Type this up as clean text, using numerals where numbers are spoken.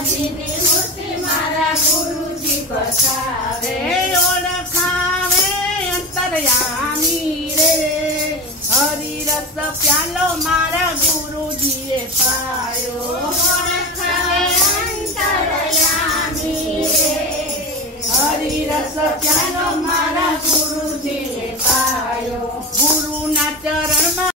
માતાજીની મૂર્તિ મારા ગુરુજી બતાવે ઓળખાવે અંતર્યામી રે હરિરસ પ્યાલો મારા ગુરુજીએ પાયો ઓળખાવે અંતર્યામી રે હરિરસ પ્યાલો મારા ગુરુજીએ